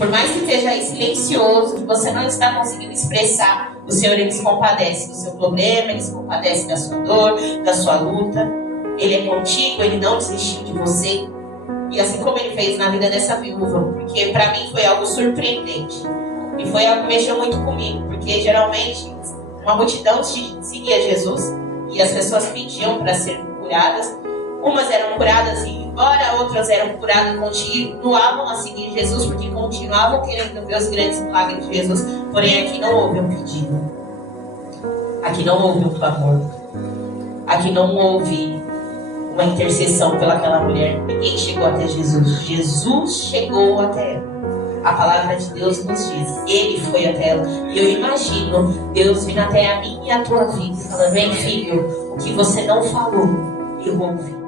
Por mais que esteja aí silencioso, que você não está conseguindo expressar, o Senhor, Ele se compadece do seu problema, Ele se compadece da sua dor, da sua luta. Ele é contigo, Ele não desistiu de você. E assim como Ele fez na vida dessa viúva, porque para mim foi algo surpreendente. E foi algo que mexeu muito comigo, porque geralmente uma multidão seguia Jesus e as pessoas pediam para serem curadas. Umas eram curadas e embora outras eram curadas, continuavam a seguir Jesus, porque continuavam querendo ver os grandes milagres de Jesus. Porém, aqui não houve um pedido. Aqui não houve um clamor. Aqui não houve uma intercessão pelaquela mulher. Ninguém chegou até Jesus. Jesus chegou até ela. A palavra de Deus nos diz, Ele foi até ela. E eu imagino Deus vindo até a mim e a tua vida, falando: vem, filho, o que você não falou, eu ouvi.